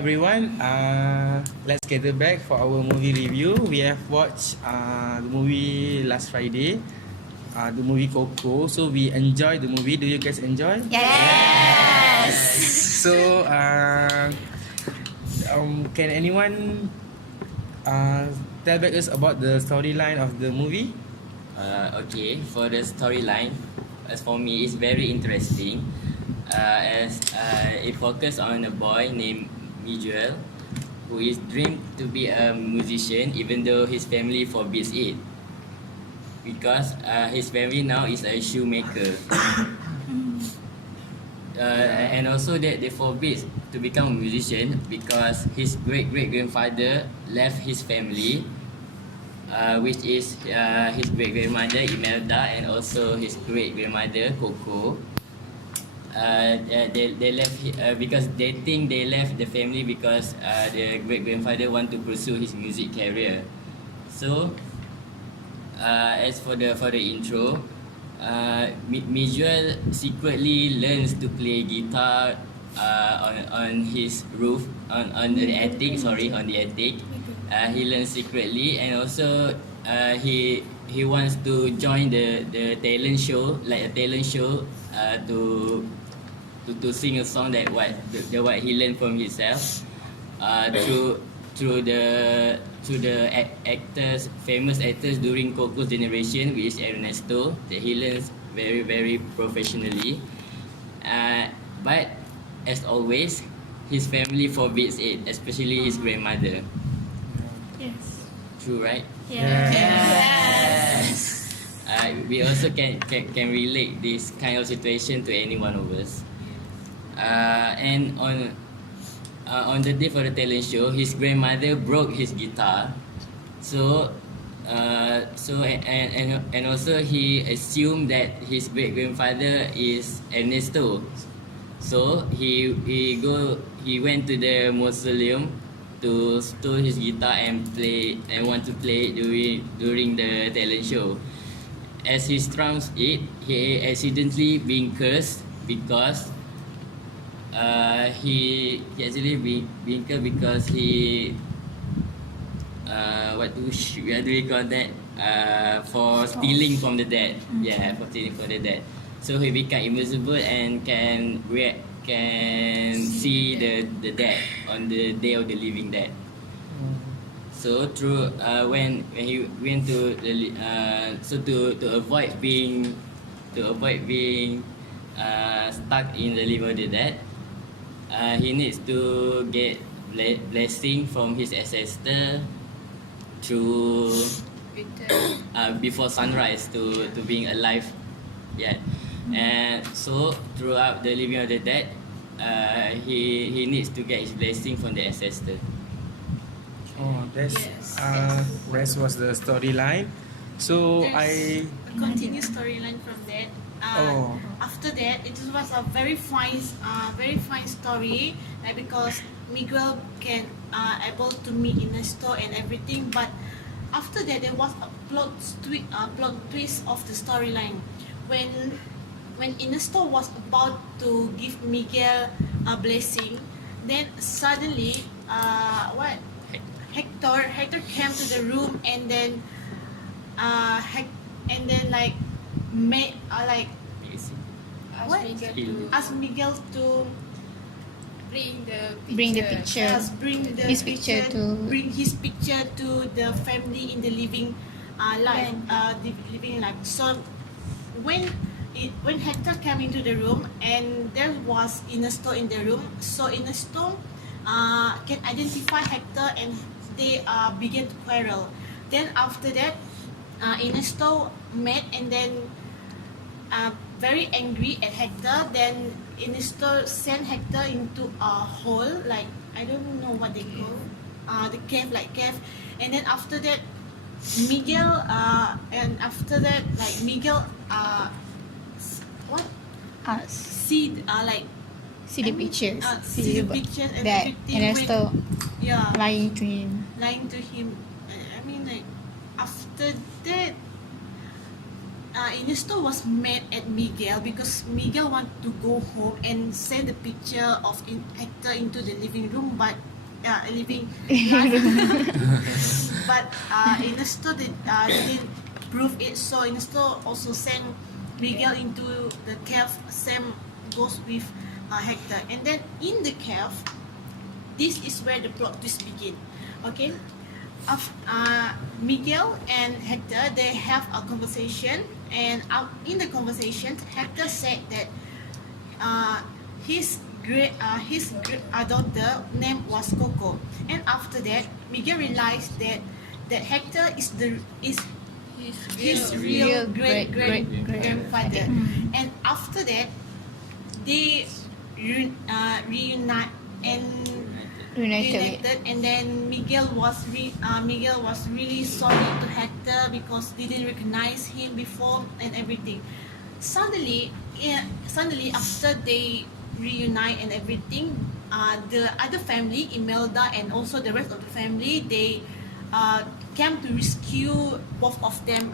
everyone. Let's gather back for our movie review. We have watched the movie last Friday, the movie Coco. So we enjoyed the movie. Do you guys enjoy? Yes. So can anyone tell back us about the storyline of the movie? Okay, for the storyline, as for me, it's very interesting. As it focuses on a boy named Miguel, who is dreamed to be a musician, even though his family forbids it, because his family now is a shoemaker. And also that they forbid to become a musician because his great-great-grandfather left his family, which is his great-grandmother Imelda and also his great-grandmother Coco. They left because they think they left the family because the great-grandfather want to pursue his music career. So as for the intro, Miguel secretly learns to play guitar on his roof, on the attic. On the attic. He learns secretly, and also he wants to join the talent show, like a talent show, to sing a song that what he learned from himself, through the actors, famous actors during Coco's generation, which is Ernesto, that he learns very, very professionally. But as always, his family forbids it, especially his grandmother. Yes. True, right? Yes. We also can relate this kind of situation to any one of us. And on the day for the talent show, his grandmother broke his guitar, and also he assumed that his great grandfather is Ernesto, so he went to the mausoleum to steal his guitar and want to play it during the talent show. As he strums it, he accidentally being cursed because he actually being cursed because he what do we call that, for stealing from the dead. Yeah, for stealing from the dead. So he became invisible and can see the dead on the day of the living dead. So through when he went to the to avoid being stuck in the living of the dead, he needs to get blessing from his ancestor to before sunrise to being alive. Yeah. And so throughout the living of the dead, he needs to get his blessing from the ancestor. Oh, that was the storyline. So There's a continuous storyline from that. Oh. After that, it was a very fine story, because Miguel can able to meet Ernesto and everything. But after that, there was a plot twist of the storyline when Ernesto was about to give Miguel a blessing. Then suddenly, Hector came to the room and then ask Miguel to Bring the picture. bring His picture to- bring his picture to the family in the living life, living life. So when Hector came into the room and there was Ernesto in the room, so Ernesto can identify Hector and they began to quarrel. Then after that, Ernesto met and then very angry at Hector. Then Ernesto sent Hector into a hole, like I don't know what they call, the cave, and then after that Miguel see See the pictures. see the pictures and that everything Ernesto lying to him. lying to him. I mean, like, after that, Ernesto was mad at Miguel because Miguel wanted to go home and send the picture of Hector into the living room, but living life. But Ernesto didn't prove it. So Ernesto also sent Miguel into the cave. Sam goes with Hector, and then in the cave, this is where the plot twist begin. Okay, Miguel and Hector, they have a conversation, and in the conversation, Hector said that his daughter name was Coco, and after that, Miguel realized that Hector is his real great grandfather, and after that, they reunite and United. and then Miguel was really sorry to Hector because they didn't recognize him before and everything. Suddenly after they reunite and everything, the other family, Imelda and also the rest of the family, they came to rescue both of them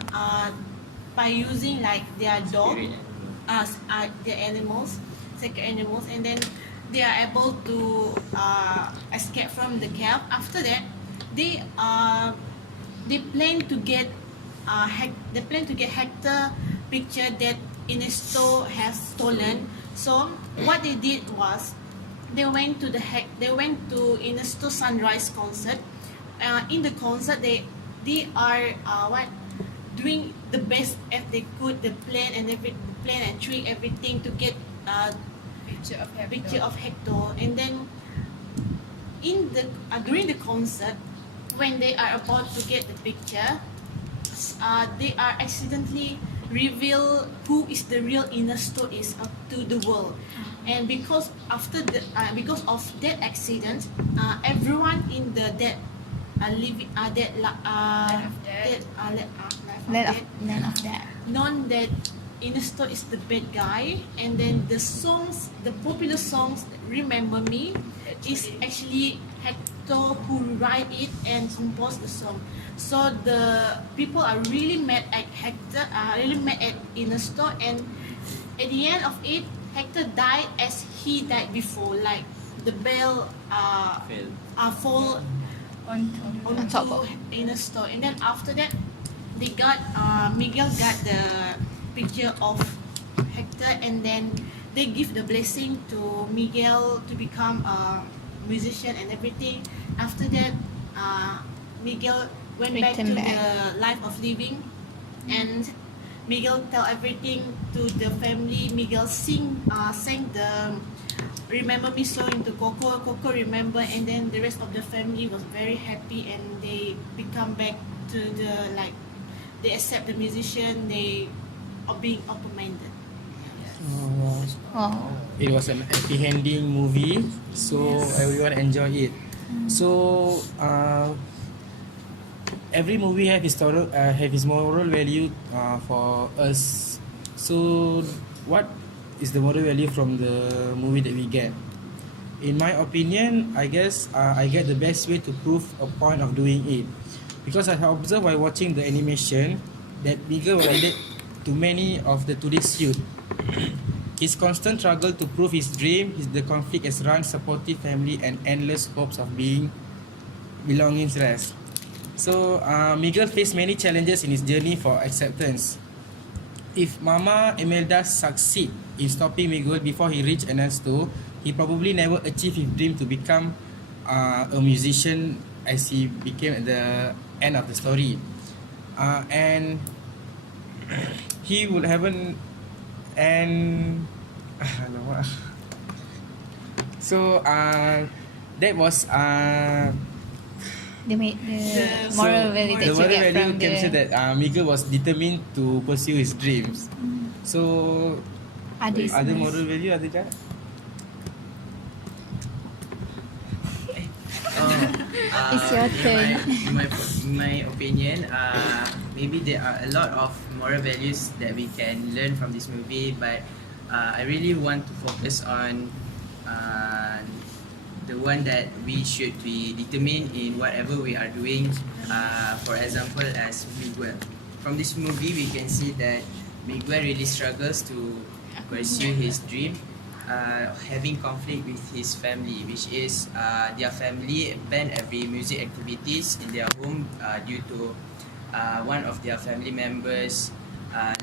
by using like their dog, their animals, sacred animals, and then they are able to escape from the cave. After that, they plan to get Hector picture that Ernesto has stolen. So what they did was they went to Ernesto Sunrise concert. In the concert, they are doing the best as they could, the plan and trick everything to get picture of Hector, and then during the concert, when they are about to get the picture, they are accidentally reveal who is the real Ernesto is to the world, and because of that accident, everyone in the None of that. known that Ernesto is the bad guy, and then the popular songs Remember Me is actually Hector who write it and compose the song. So the people are really mad at Hector, really mad at Ernesto, and at the end of it, Hector died as he died before, like the bell fall On top onto of. Ernesto, and then after that, Miguel got the picture of Hector, and then they give the blessing to Miguel to become a musician and everything. After that, Miguel went back to Returned back. the life of living, and Miguel tell everything to the family. Miguel sang the Remember Me song into Coco. Coco remember, and then the rest of the family was very happy, and they become back to they accept the musician. They are being open-minded. Oh. It was an happy ending movie, so everyone enjoy it. So every movie have his moral value for us. So what is the moral value from the movie that we get? In my opinion, I guess I get the best way to prove a point of doing it, because I have observed while watching the animation that Miguel related to many of the today's youth. His constant struggle to prove his dream, the conflict as run, supportive family, and endless hopes of belonging rest. So Miguel faced many challenges in his journey for acceptance. If Mama Imelda succeed in stopping Miguel before he reached Ernesto, he probably never achieved his dream to become a musician as he became at the end of the story. And he would haven't. And so that was The moral value that the you moral get value from can say the that Miguel was determined to pursue his dreams. So others. other moral value ada tak? It's your turn. In my opinion, maybe there are a lot of moral values that we can learn from this movie, but I really want to focus on the one that we should be determined in whatever we are doing. For example, as Miguel. From this movie, we can see that Miguel really struggles to pursue his dream, having conflict with his family, which is their family banned every music activities in their home due to one of their family members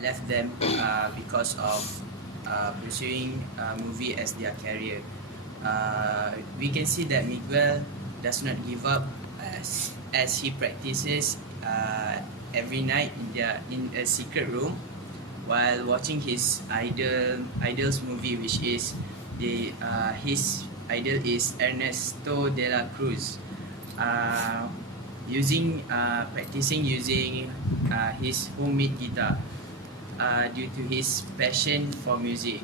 left them because of pursuing movie as their career. We can see that Miguel does not give up as he practices every night in a secret room while watching his idol's movie, which is his idol is Ernesto de la Cruz. Practicing using his homemade guitar due to his passion for music.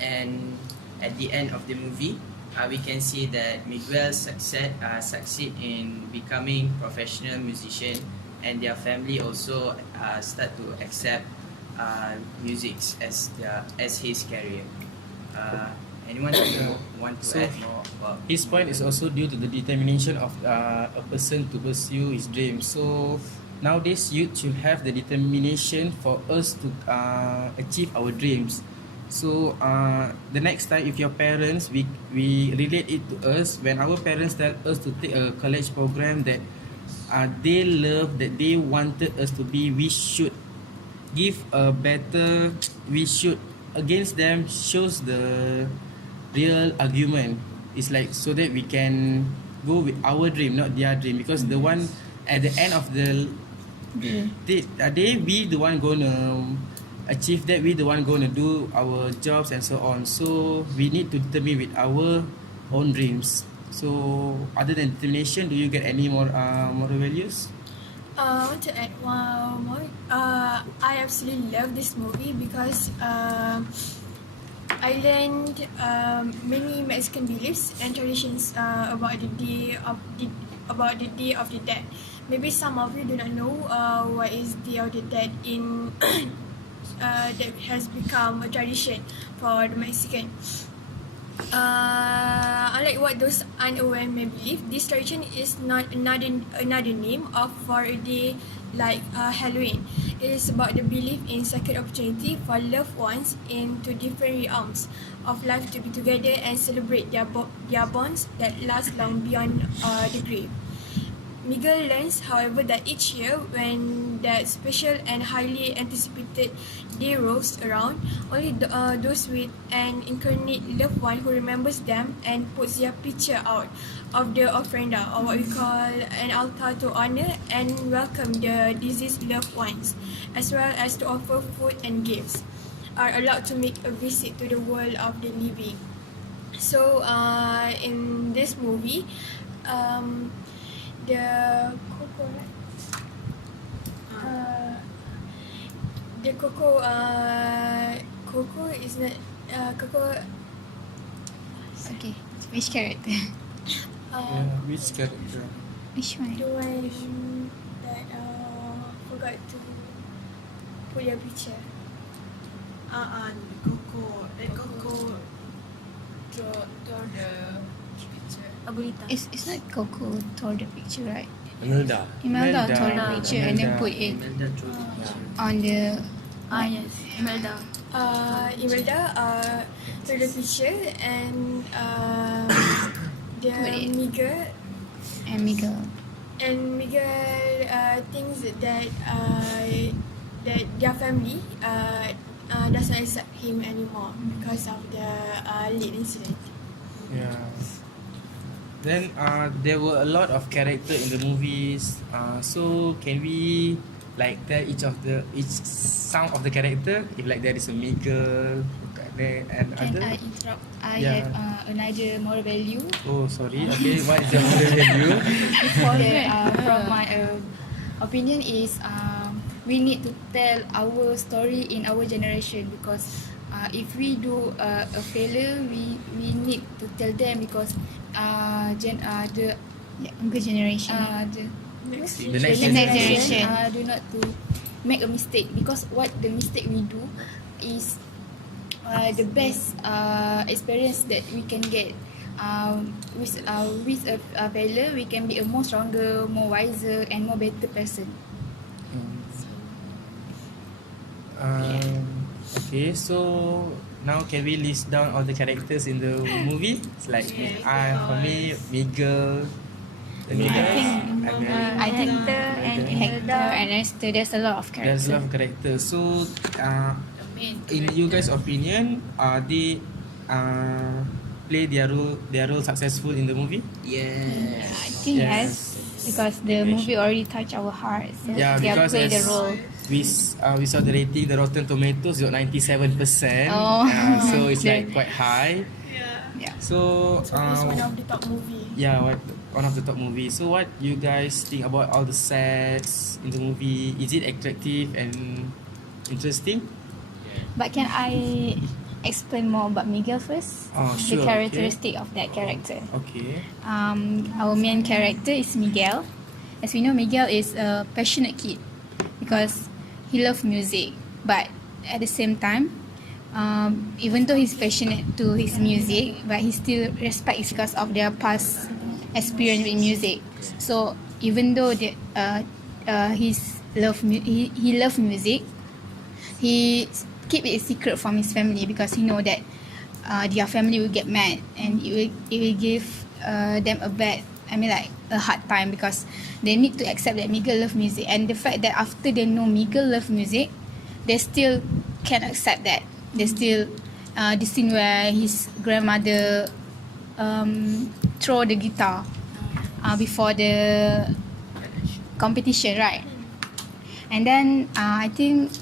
And at the end of the movie, we can see that Miguel succeed in becoming professional musician, and their family also start to accept music as his career. Anyone want to So, add more about His point is also due to the determination of a person to pursue his dreams. So nowadays, youth should have the determination for us to achieve our dreams. So the next time, if your parents, we relate it to us when our parents tell us to take a college program that they love, that they wanted us to be, we should give a better. We should against them shows the real argument. It's like so that we can go with our dream, not their dream, because the one at the end of the day, we the one gonna achieve that, we the one gonna do our jobs and so on. So we need to determine with our own dreams. So other than determination, do you get any more moral values? I want to add one more. I absolutely love this movie because I learned many Mexican beliefs and traditions about the Day of the Dead. Maybe some of you do not know what is Day of the Dead in that has become a tradition for the Mexican. Unlike what those unaware may believe, this tradition is not another name for a day like Halloween. It is about the belief in second opportunity for loved ones in two different realms of life to be together and celebrate their bonds that last long beyond the grave. Miguel learns, however, that each year when that special and highly anticipated day rolls around, only those with an incarnate loved one who remembers them and puts their picture out of the ofrenda, or what we call an altar, to honor and welcome the deceased loved ones, as well as to offer food and gifts, are allowed to make a visit to the world of the living. So in this movie, the Coco, right? The Coco is not Coco. Okay. Which character? Which character? Which one? The one that forgot to put your picture. Coco. Draw the picture. Abuelita. It's not Coco tore the picture, right? Imelda. Imelda Imelda. tore the picture and then put it Imelda drew the picture. on the. Yes, Imelda. Imelda took the picture and the Put it. Miguel And Miguel. thinks that their family does not accept him anymore because of the late incident. Yeah. Then there were a lot of character in the movies. So can we like tell each some of the character? If like there is a Miguel and Can other. I interrupt? I Yeah. have another moral value. Oh sorry. Okay, what is the moral value? From my opinion is we need to tell our story in our generation, because if we do a failure, we need to tell them, because the younger generation, the Next. The next generation do not to make a mistake, because what the mistake we do is the best experience that we can get. With a failure, we can be a more stronger, more wiser, and more better person. Okay, so now can we list down all the characters in the movie? It's like for me, Miguel, the leaders, and then Hector and Hector and Esther, there's a lot of there's characters. a lot of characters. So, in you guys' opinion, they play their role successful in the movie? Yes. I think yes, because the movie already touched our hearts. So Yeah, they because play the as role. we saw the rating, the Rotten Tomatoes got 97%. Oh. So it's like quite high. Yeah. So It's one of the top movie. yeah, one of the top movies. So what you guys think about all the sets in the movie? Is it attractive and interesting? But can I explain more about Miguel first? Oh, sure, The characteristic of that character. Okay. Our main character is Miguel. As we know, Miguel is a passionate kid because he loves music. But at the same time, even though he's passionate to his music, but he still respects because of their past experience with music. So even though he loves music, he keep it a secret from his family because he know that their family will get mad and it will give them a hard time because they need to accept that Miguel love music, and the fact that after they know Miguel love music, they still can't accept that. They still the scene where his grandmother throw the guitar before the competition, right? And then I think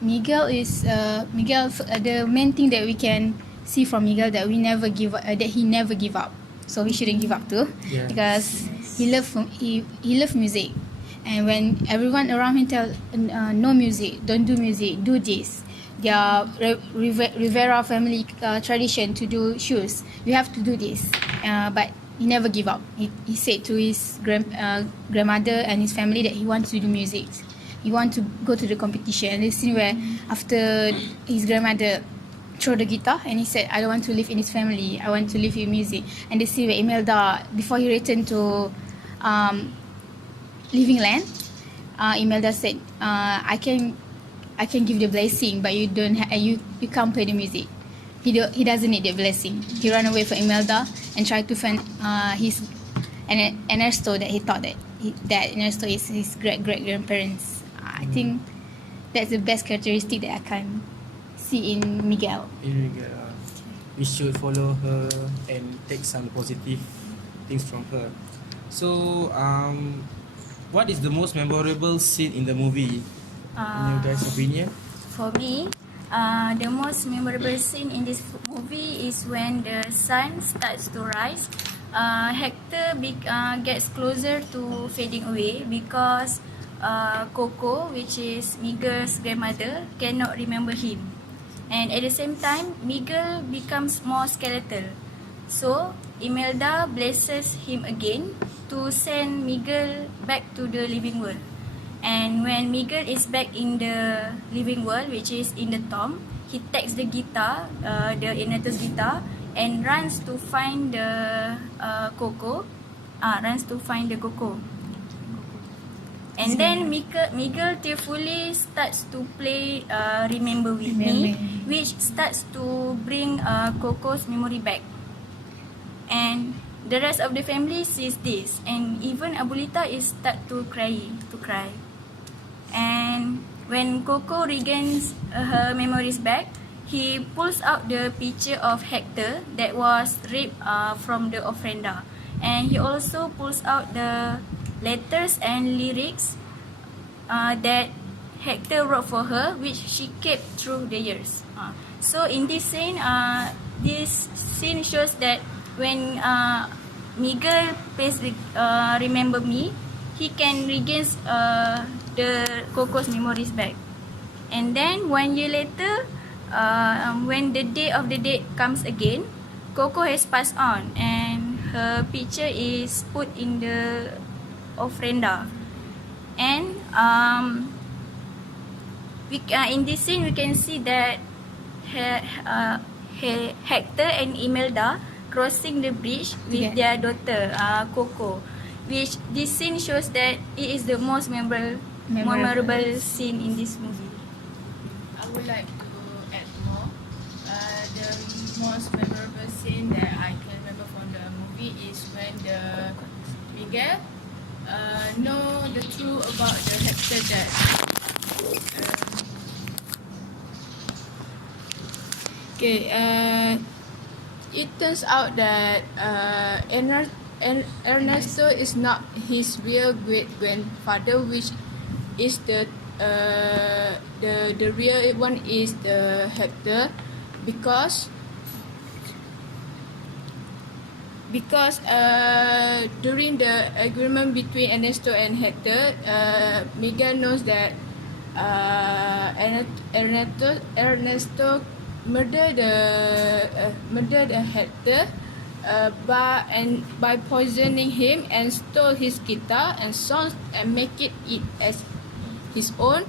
Miguel is the main thing that we can see from Miguel that he never give up. So we shouldn't give up too, Yeah. because he love music, and when everyone around him tell no music, don't do music, do this. Their Rivera family tradition to do shoes. You have to do this, but he never give up. He said to his grandmother and his family that he wants to do music. He want to go to the competition. And the scene where after his grandmother throw the guitar and he said, I don't want to live in his family. I want to live in music. And the scene where Imelda, before he returned to Living Land, Imelda said, I can give the blessing, but you can't play the music. He doesn't need the blessing. He ran away from Imelda and tried to find his Ernesto, that he thought that Ernesto is his great grandparents. I think that's the best characteristic that I can see in Miguel. We should follow her and take some positive things from her. So, what is the most memorable scene in the movie, in your guys' opinion? For me, the most memorable scene in this movie is when the sun starts to rise. Hector gets closer to fading away because Coco, which is Miguel's grandmother, cannot remember him. And at the same time, Miguel becomes more skeletal. So, Imelda blesses him again to send Miguel back to the living world. And when Miguel is back in the living world, which is in the tomb, he takes the guitar, the Ignatius guitar, and runs to find the Coco. And then Miguel tearfully starts to play Remember With Me, which starts to bring Coco's memory back. And the rest of the family sees this, and even Abuelita is start to cry. And when Coco regains her memories back, he pulls out the picture of Hector that was ripped from the ofrenda, and he also pulls out the letters and lyrics that Hector wrote for her, which she kept through the years. So in this scene shows that when Miguel plays the Remember Me, he can regain the Coco's memories back. And then 1 year later, when the day of the date comes again, Coco has passed on and her picture is put in the ofrenda. And in this scene we can see that Hector and Imelda crossing the bridge with their daughter Coco, which this scene shows that it is the most memorable scene in this movie. I would like to add more. most memorable scene that I can remember from the movie is when the Miguel know the truth about the Hector death. It turns out that Ernesto is not his real great grandfather, which is the real one is the Hector, because during the agreement between Ernesto and Hector, Miguel knows that Ernesto murdered the Hector by poisoning him and stole his guitar and songs and make it as his own,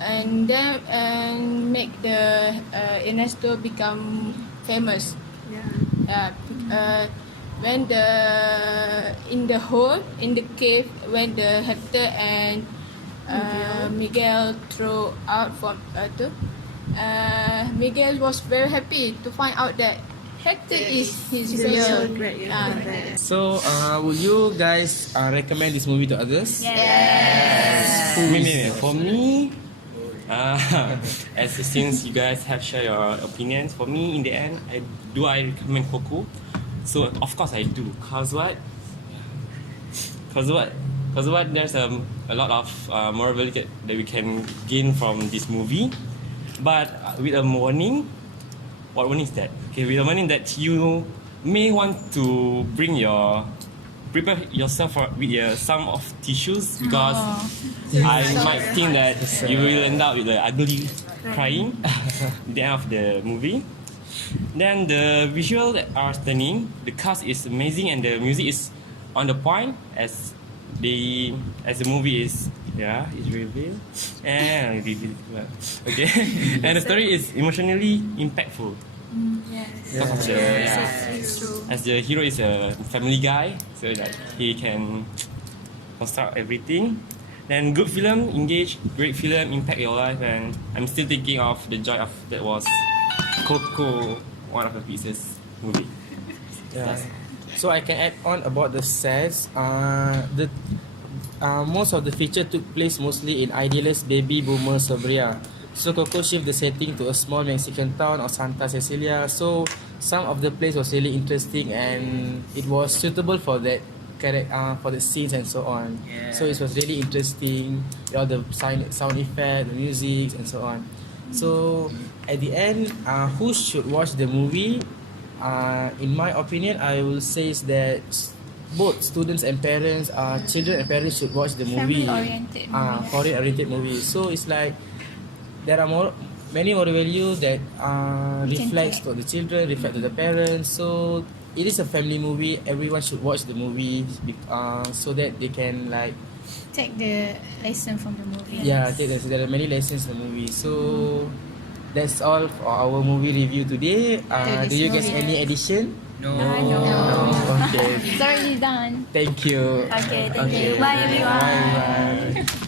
and then make the Ernesto become famous. When in the cave, when the Hector and Miguel throw out from Miguel was very happy to find out that Hector is his real grandfather. So, would you guys recommend this movie to others? Yes. For me, since you guys have shared your opinions, for me in the end, I recommend Coco. So of course I do. Cause what? There's a lot of morality that we can gain from this movie, but with a warning. What warning is that? Okay, with a warning that you may want to prepare yourself with some of tissues, because I might think that you will end up with the ugly crying at the end of the movie. Then the visuals are stunning, the cast is amazing, and the music is on the point as the movie is revealed and okay, and the story is emotionally impactful. Because as the hero is a family guy, so that he can construct everything. Then good film, engage, great film, impact your life, and I'm still thinking of the joy of that was Coco, one of the pieces movie. Yeah. So I can add on about the sets. Most of the feature took place mostly in idealist baby boomer suburbia. So Coco shift the setting to a small Mexican town of Santa Cecilia. So some of the place was really interesting and it was suitable for that for the scenes and so on. Yeah. So it was really interesting. All the sound effect, the music and so on. So at the end, who should watch the movie? In my opinion, I will say is that both students and parents, children and parents should watch the movie. Family-oriented movie. Foreign-oriented movie. So it's like there are many moral values that reflects to the children, reflect to the parents. So it is a family movie. Everyone should watch the movie so that they can like Take the lesson from the movie. there are many lessons in the movie. So that's all for our movie review today. Do you guys any addition? No. Okay. It's already done. Thank you. Okay, thank you. Bye everyone. Bye.